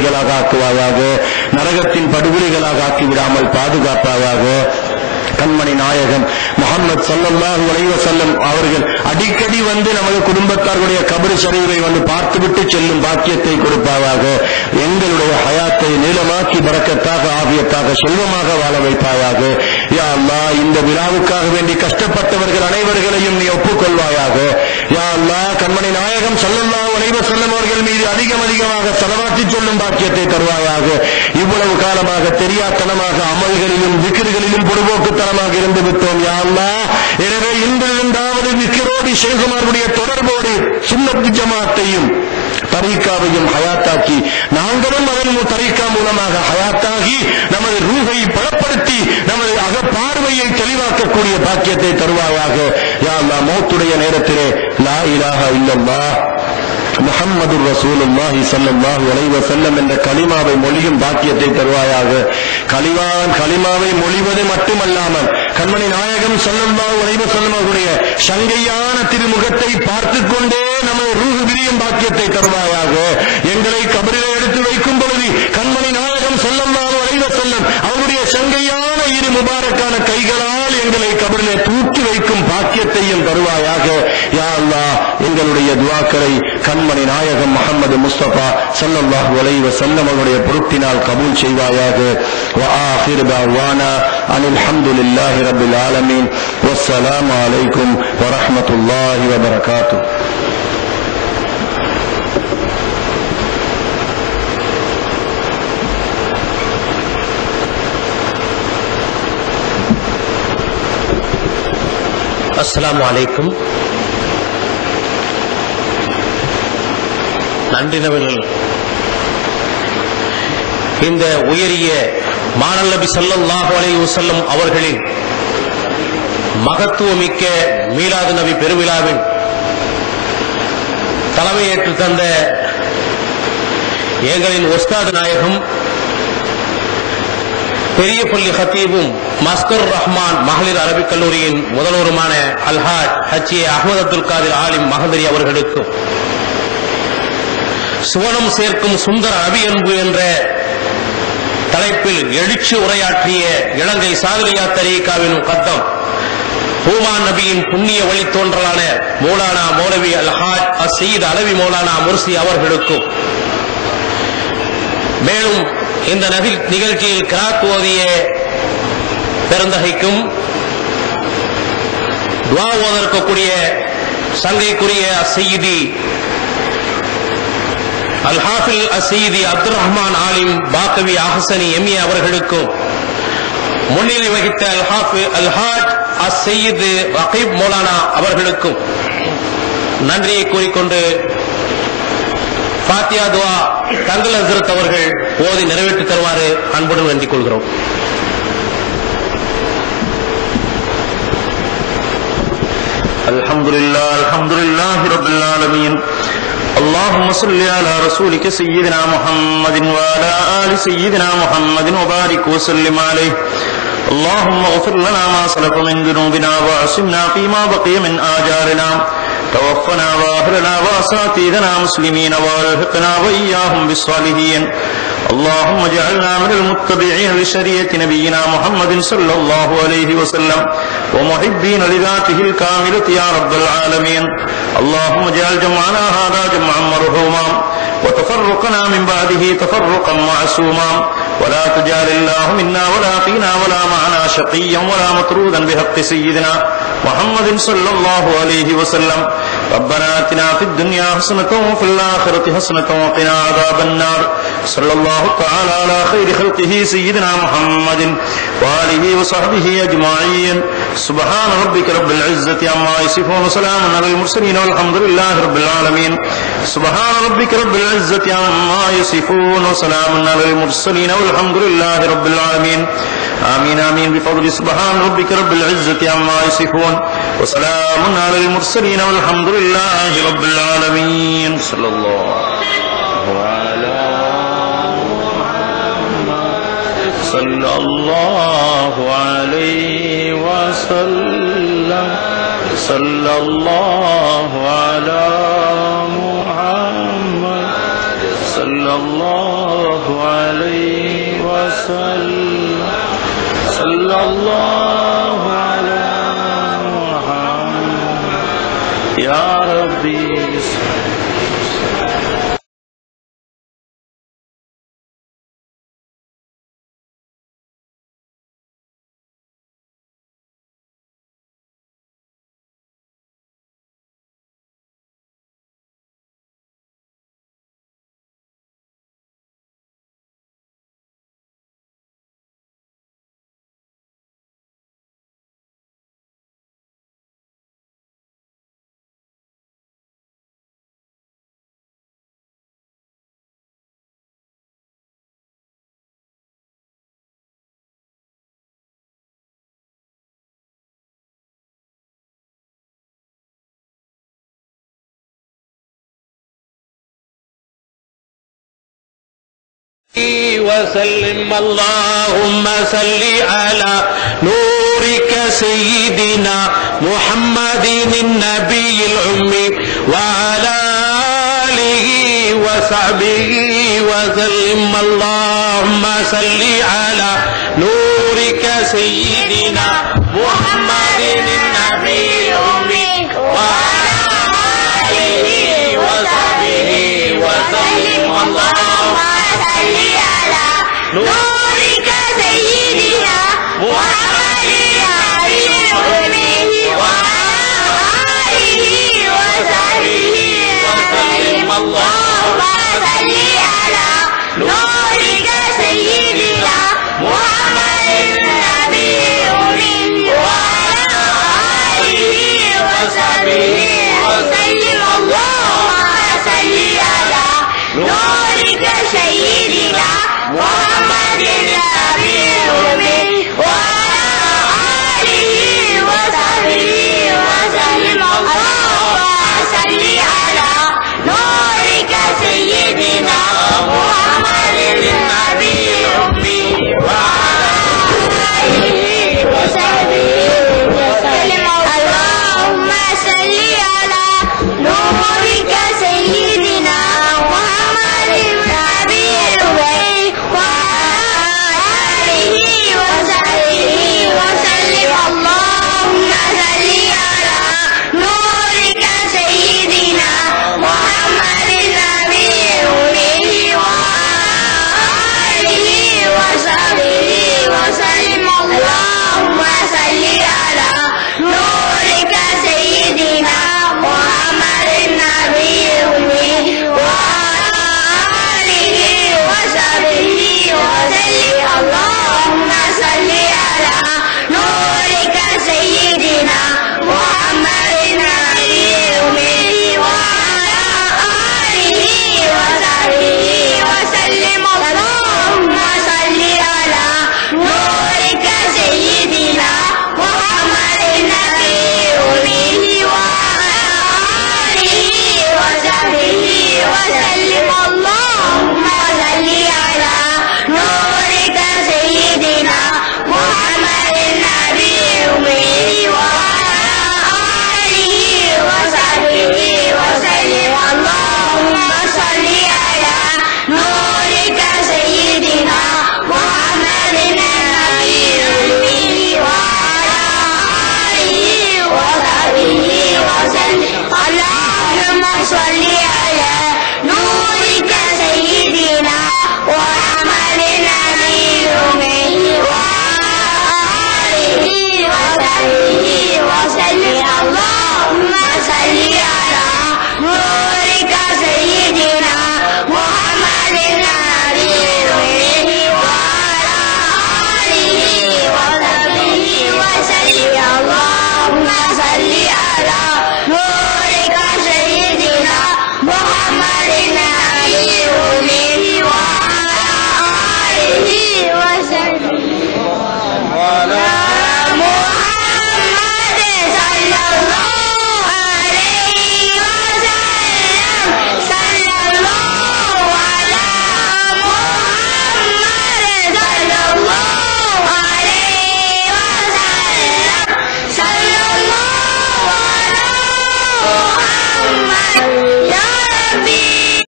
பிள்ளைகளாக ஆக்குவாயாக, நரகத்தின் படுகொலைகளாக ஆக்கிவிடாமல் பாதுகாப்பாயாக. கண்மணி நாயகம் முஹம்மது ஸல்லல்லாஹு அலைஹி வஸல்லம் அவர்கள் அடிக்கடி வந்து நமது குடும்பத்தார்களுடைய கபர் ஷரீஃபை வந்து பார்த்துவிட்டு செல்லும் பாக்கியத்தை கொடுப்பாயாக. எங்களுடைய ஹயாத்தை நீளமாக்கி பரக்கத்தாக ஆகியத்தாக செல்வமாக வாழ வைப்பாயாக. யா அல்லாஹ், இந்த விழாவுக்காக வேண்டி கஷ்டப்பட்டவர்கள் அனைவர்களையும் நீ ஒப்புக்கொள்வாயாக. யா அல்லாஹ், கண்மணி நாயகம் ஸல்லல்லாஹு அலைஹி வஸல்லம் அவர்கள் மீது அதிகமாக ஸலவாத்தி சொல்லும் பாக்கியத்தை தருவாயாக. இவ்வளவு காலமாக தெரியாத்தனமாக அமல்களிலும் விக்ர்களிலும் பொடுபோக்குத்தனமாக இருந்து விட்டோம். யா அல்லாஹ், எனவே இன்றிருந்தாவது விக்ரோடு ஷேகுமாருடைய தொடர்போடு சுன்னத் ஜமாத்தையும் தரீக்காவையும் ஹயாத்தாக்கி, நாங்களும் அதன் தரீக்கா மூலமாக ஹயாத்தாகி நமது ரூஹை பலப்படுத்தி நமது அகப்பார்வையை தெளிவாக்கக்கூடிய பாக்கியத்தை தருவாயாக. யா அல்லாஹ், மௌத்துடைய நேரத்திலே லா இலாஹா இல்லல்லாஹ் முஹம்மது ரசூலுல்லாஹி ஸல்லல்லாஹு அலைஹி வஸல்லம் என்ற கலிமாவை மொழியும் பாக்கியத்தை தருவாயாக. கலிமாவை மொழிவது மட்டுமல்லாமல் கண்மணி நாயகம் ஸல்லல்லாஹு அலைஹி வஸல்லம் அவருடைய சங்கையான திருமுகத்தை பார்த்துக் கொண்டே நமது ரூஹ் விரியும் பாக்கியத்தை தருவாயாக. எங்களை கபரிலே எடுத்து வைக்கும் பொழுது கண்மணி நாயகம் ஸல்லல்லாஹு அலைஹி வஸல்லம் அவருடைய சங்கையான இரு முபாரக்கான கைகளால் எங்களை கபரிலே தூக்கி வைக்கும் பாக்கியத்தையும் தருவாயாக. யா அல்லாஹ், எங்களுடைய துஆக்களை கண்மணி நாயகம் முஹம்மது முஸ்தபா ஸல்லல்லாஹு அலைஹி வஸல்லம் அவருடைய பொருட்டினால் கபூல் செய்வாயாக. வ ஆகிரு தஅவானா அனில் ஹம்துலில்லாஹி ரப்பில் ஆலமீன். வஸ்ஸலாமு அலைக்கும் வ ரஹ்மத்துல்லாஹி வ பரகாத்துஹு. அஸ்ஸலாமு அலைக்கும். நன்றினவர்கள் இந்த உயரிய மானல் நபி ஸல்லல்லாஹு அலைஹி வஸல்லம் அவர்களின் மகத்துவமிக்க மீலாது நபி பெருவிழாவின் தலைமையேற்று தந்த எங்களின் உஸ்தாத் நாயகம் பெரிய பள்ளி ஹத்தீபும் மஸ்கர் ரஹ்மான் மகளிர் அரபிக் கல்லூரியின் முதல்வருமான அல்ஹாஜ் ஹஜ்ஜி அஹ்மது அப்துல் காதிர் ஆலிம் மஹதரி அவர்களுக்கும், சுவனம் சேர்க்கும் சுந்தர நபி அன்பு என்ற தலைப்பில் எழுச்சி உரையாற்றிய இலங்கை சாதுரியா தரீகாவின் முகத்தம் பூமான் நபியின் புண்ணிய வழித்தோன்றலான மௌலானா மௌலவி அல்ஹாஜ் அஸ்ஸயீத் அலவி மௌலானா முர்சி அவர்களுக்கும், மேலும் இந்த நிகழ்ச்சியில் கிராத் ஓதிய பெருந்தகைக்கும், துஆ ஓதற்கக்கூடிய சங்கைக்குரிய அஸ்ஸயீதி அல் ஹாஃபில் அஸ்ஸயீதி அப்துல் ரஹ்மான் ஆலிம் பாக்கவி அஹ்சனி எம்ஏ அவர்களுக்கும், முன்னிலை வகித்த அல்ஹாஜ் அஸ்ஸயீத் ரகீப் மௌலானா அவர்களுக்கும் நன்றியை கூறிக்கொண்டு ஃபாத்தியா துஆ தங்கள் ஹஸ்ரத் அவர்கள் ஓதி நிறைவேற்றி தருமாறு அன்புடன் வேண்டிக் கொள்கிறோம். அல்ஹம்துலில்லாஹி ரப்பில் ஆலமீன். اللهم صل على رسولك سيدنا محمد وعلى آل سيدنا محمد وبارك وسلم عليه. اللهم اغفر لنا ما سلف من ذنوبنا وعصمنا فيما بقي من آجالنا. توفنا وأهلنا وأساتذتنا مسلمين والحقنا وإياهم بالصالحين. اللهم اجعلنا من المتبعين لشريعة نبينا محمد صلى الله عليه وسلم ومحبين لذاته الكاملة يا رب العالمين. اللهم اجعل جمعنا هذا جمعا مرحوما وتفرقنا من بعده تفرقا معصوما ولا تجعل الله منا ولا فينا ولا معنا شقيا ولا مطرودا بحق سيدنا محمد صلى الله عليه وسلم. ربنا آتنا في الدنيا حسنة وفي الآخرة حسنة وقنا عذاب النار. صلى الله تعالى على خير خلقه سيدنا محمد وآله وصحبه أجمعين. سبحان ربك رب العزة عما يصفون وسلام على المرسلين والحمد لله رب العالمين. سبحان ربك رب العزة عما يصفون وسلام على المرسلين والحمد لله رب العالمين. آمين آمين بفضل سبحان ربك رب العزة عما يصفون وسلام على المرسلين والحمد لله رب العالمين. صلى الله على محمد صلى الله عليه وسلم. صلى الله على محمد صلى صلى الله عليه وسلم صلى الله على محمد يا ربي وسلم اللهم صل على نورك سيدنا محمد النبي الأمي وعلى آله وصحبه وسلم اللهم صل على نورك سيدنا محمد النبي الأمي وعلى آله وصحبه وسلم اللهم نورك سيدنا محمد النبي الأمي وعلى آله وصحبه وسلم اللهم صل على نورك سيدنا محمد النبي الأمي وعلى آله وصحبه وسلم اللهم صل على نورك سيدنا محمد النبي